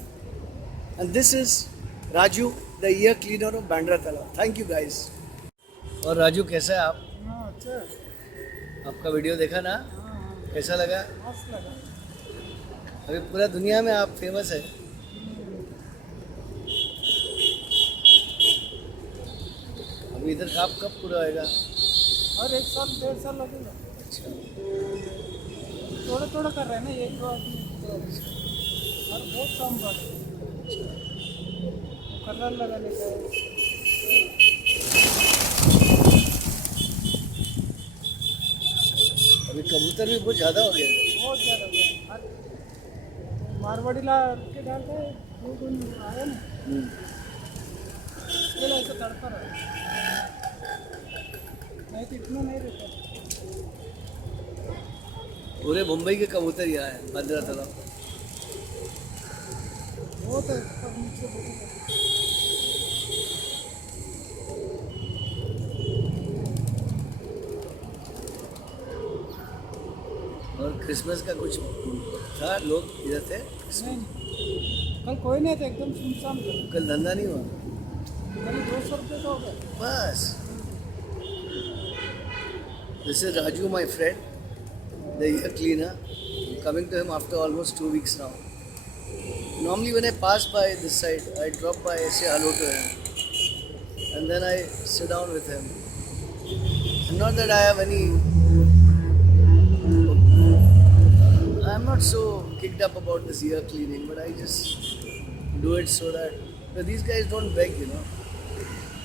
And this is Raju, the ear cleaner of Bandra Talab. Thank you guys. और राजू कैसा है आप? हाँ अच्छा है। आपका वीडियो देखा ना? हाँ कैसा लगा? मस्त लगा अभी पूरा दुनिया में आप फेमस है. अभी इधर काम कब पूरा होएगा? और 1 साल 1.5 साल लगेगा अच्छा. थोड़ा थोड़ा कर रहे हैं ना 1-2 आदमी और बहुत कम बात है कलर लगाने का है अभी कबूतर भी बहुत ज़्यादा हो गया है. बहुत ज़्यादा हो गया। और मारवाड़ी ला के डालते हैं वो कोई आया ना इसके लिए ऐसा तड़का रहा है नहीं तो इतना नहीं रहता पूरे मुंबई के कबूतर यहाँ है बांद्रा तालाब. बहुत है पर नीचे बहुत है। और क्रिसमस का कुछ था, लोग इधर थे. नहीं कल कोई नहीं था एकदम सुनसान था कल धंधा नहीं हुआ. कल 200 रुपये का हो गया बस. This is Raju, my friend, the ear cleaner. I'm coming to him after almost 2 weeks now. Normally when I pass by this side, I drop by, I say hello to him. And then I sit down with him. And not that I have any... I'm not so kicked up about this ear cleaning, but I just do it so that... But these guys don't beg, you know.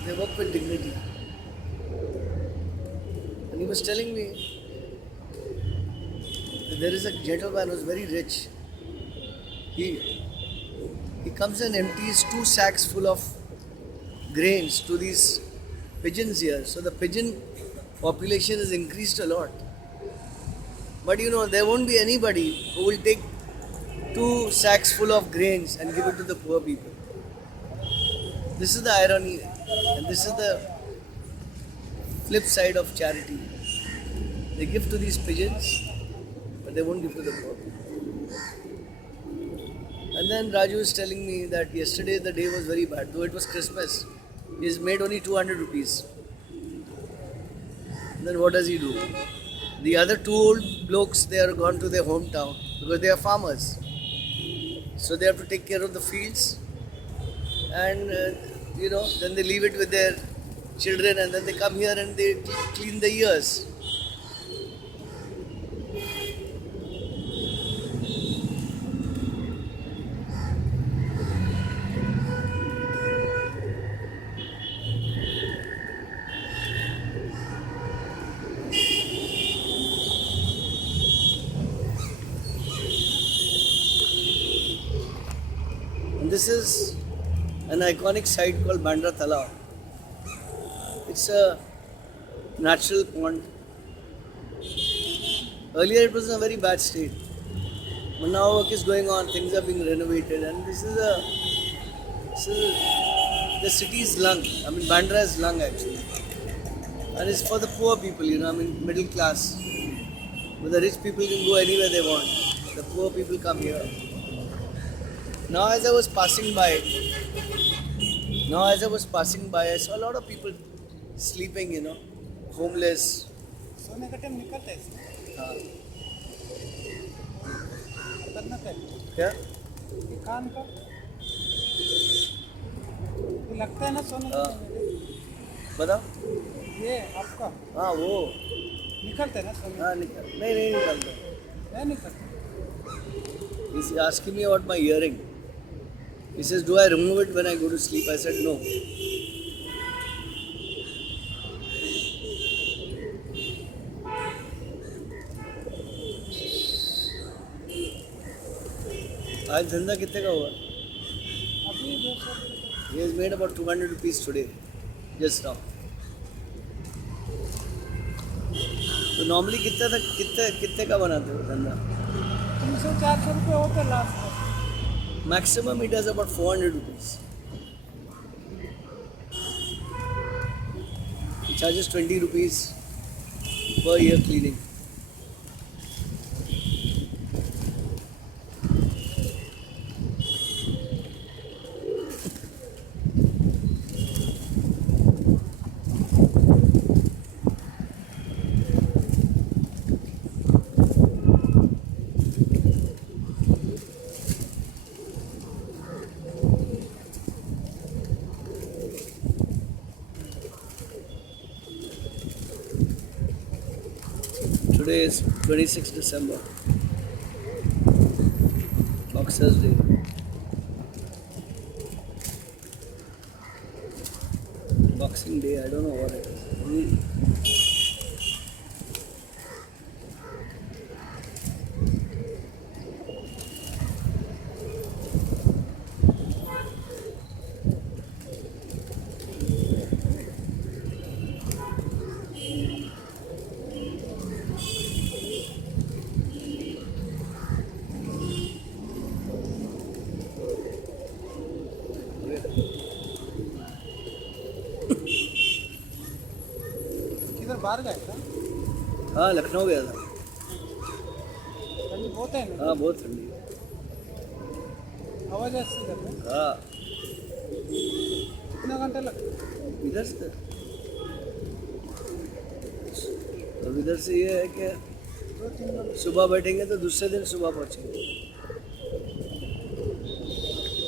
They work with dignity. And he was telling me that there is a gentleman who's very rich. He comes and empties 2 sacks full of grains to these pigeons here. So the pigeon population has increased a lot. But you know, there won't be anybody who will take 2 sacks full of grains and give it to the poor people. This is the irony, and this is the flip side of charity. They give to these pigeons, but they won't give to the poor people. And then Raju is telling me that yesterday the day was very bad, though it was Christmas. He's made only 200 rupees. Then what does he do? The other 2 old blokes, they are gone to their hometown because they are farmers. So they have to take care of the fields, and then they leave it with their children, and then they come here and they clean the ears. And this is an iconic site called Bandra Talab. It's a natural pond. Earlier it was in a very bad state, but now work is going on, things are being renovated, and this is the city's lung. I mean, Bandra is lung actually. And it's for the poor people, middle class. But the rich people can go anywhere they want. The poor people come here. Now as I was passing by, I saw a lot of people sleeping, homeless. सोने का time निकलता है इसमें हाँ. करना है क्या? ये कान का ये लगता है ना सोने का हाँ. टाइम बताओ. ये आपका हाँ वो. निकलता है ना सोने हाँ निकल. नहीं निकलता. नहीं निकलता He's asking me about my earring. He says, do I remove it when I go to sleep? I said, no. आज धंधा कितने का हुआ? अभी 200 रुपये। He has made about 200 rupees today, just now. तो नॉर्मली कितने का बनाते हो धंधा? 300-400 रुपये होते last. Maximum he does about 400 rupees. He charges 20 rupees per year cleaning. Today is 26 December, Boxers Day. Boxing Day, I don't know what it is. किधर बाहर गए था? हाँ, लखनऊ गया था। ठंडी बहुत है ना? हाँ, बहुत ठंडी है। आवाज ऐसी कर रहे हैं। हाँ, कितना घंटे लगते? इधर से अब इधर से ये है कि 2-3 घंटे। सुबह बैठेंगे तो दूसरे दिन सुबह पहुँचेंगे।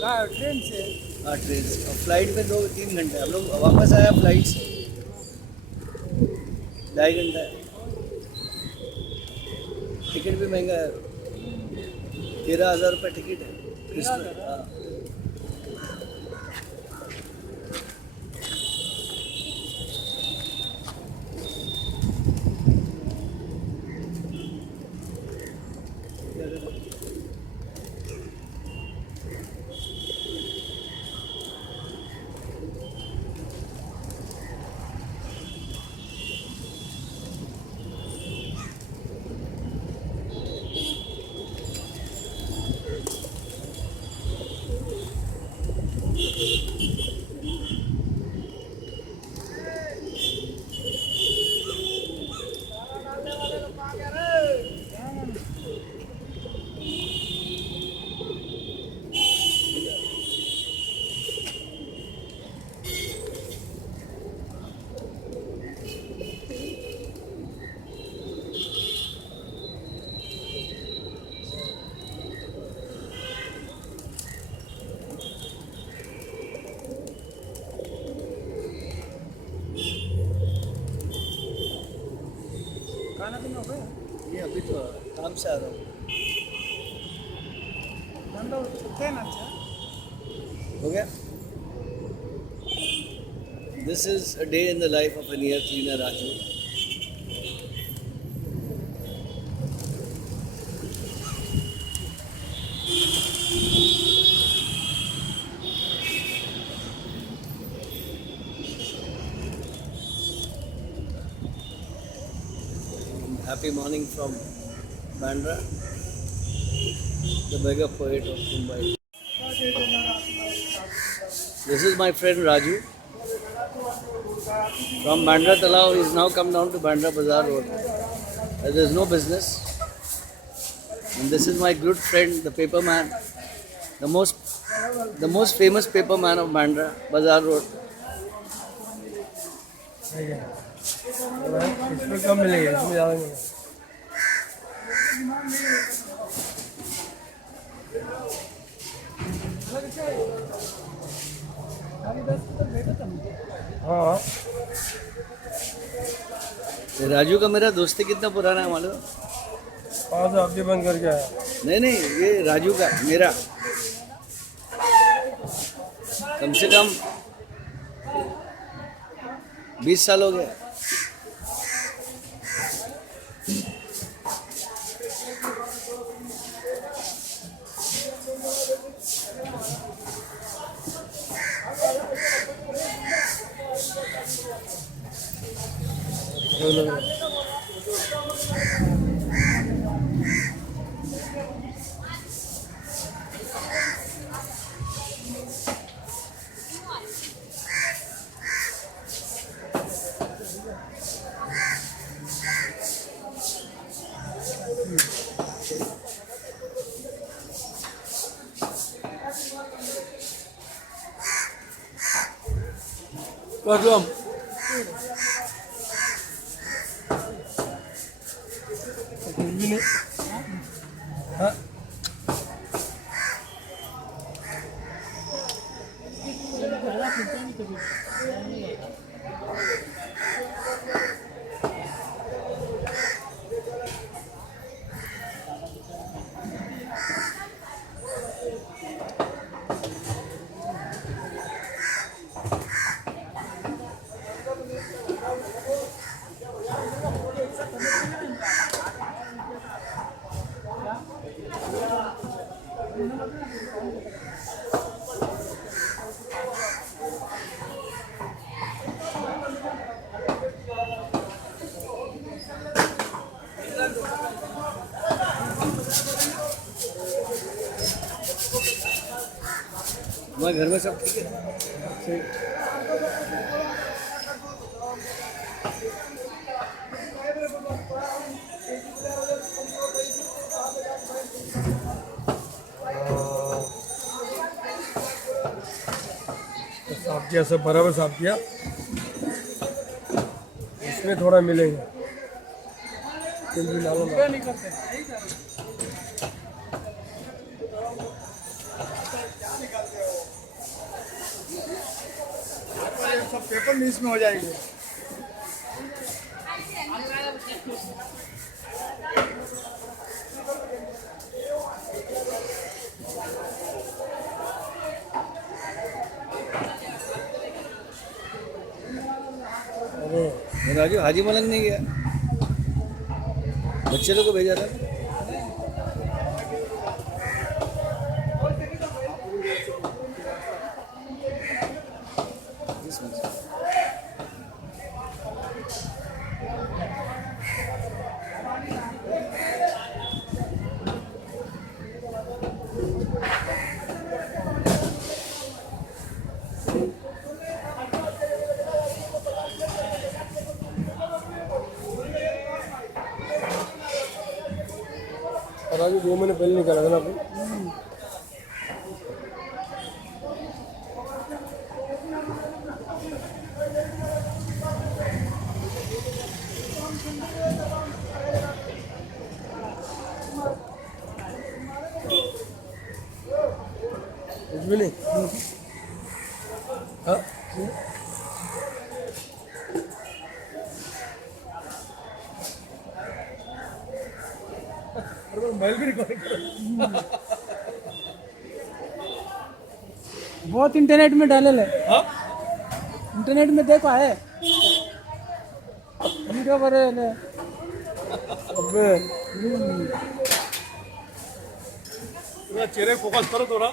कहाँ ट्रेन से? हाँ, ट्रेन से। और फ्लाइट में 2-3 घंटे। हम लोग वापस आया फ्लाइट से 2.5 घंटा है। टिकट भी महंगा है, 13,000 रुपये टिकट है। क्रिसमस, हाँ। खाना पीना हो गया? ये अभी तो काम से आ रहा हूँ। धंधा उठते हैं ना? अच्छा हो गया? This is a day in the life of an air cleaner, Raju. Happy morning from Bandra, the beggar poet of Mumbai. This is my friend Raju. From Bandra Talao, he's now come down to Bandra Bazaar Road. There's no business. And this is my good friend, the paper man, the most famous paper man of Bandra Bazaar Road. इसमें कम मिलेगा, इसमें ज़्यादा मिलेगा। हाँ, राजू का मेरा दोस्ती कितना पुराना है मालूम? 5 हफ्ते बंद करके आया। नहीं, ये राजू का मेरा कम से कम 20 साल हो गया। Welcome. तुम्हारे घर में सब ठीक है? साफ किया, सब बराबर साफ किया। इसमें थोड़ा मिलेगा, तेल भी डालो ना। नहीं करते सब पेपर लीस में हो जाएंगे। राजू हाजी मलंग नहीं गया, बच्चे लोग को भेजा था। और आज 2 महीने पहले निकाला था ना आपने? कुछ भी नहीं। हाँ मोबाइल भी रिकॉर्डिंग कर। बहुत इंटरनेट में डाले ले। इंटरनेट में देखो है वीडियो पर ले। अबे चेहरे फोकस करो थोड़ा।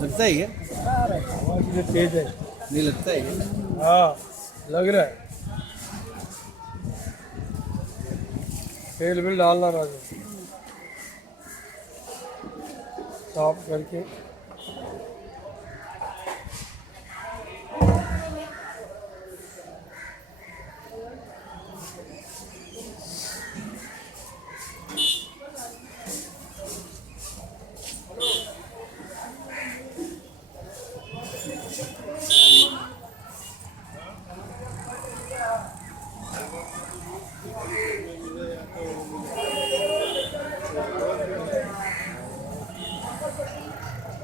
लगता है क्या? आवाज कितनी तेज है। नहीं लगता है क्या? हाँ लग रहा है। तेल भी डालना राजू, साफ करके।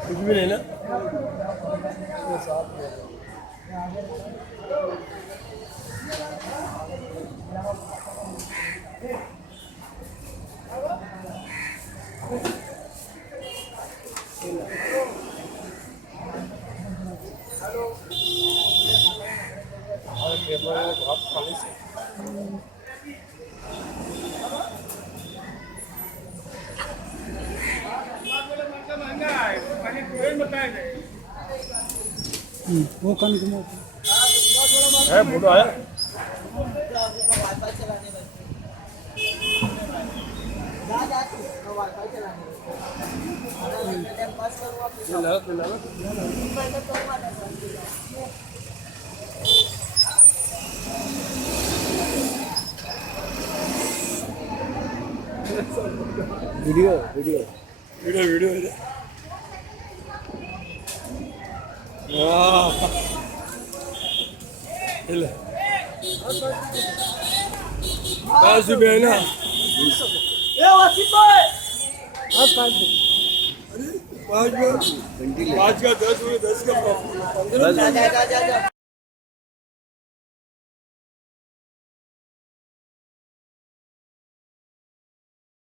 कुछ भी नहीं ना, ये साफ किया। वो कन घुमाओ है फोटो आया वीडियो वीडियो वीडियो ಇಲ್ಲ 5 रुपये है ना पाँच का 10 हुए 10 का 15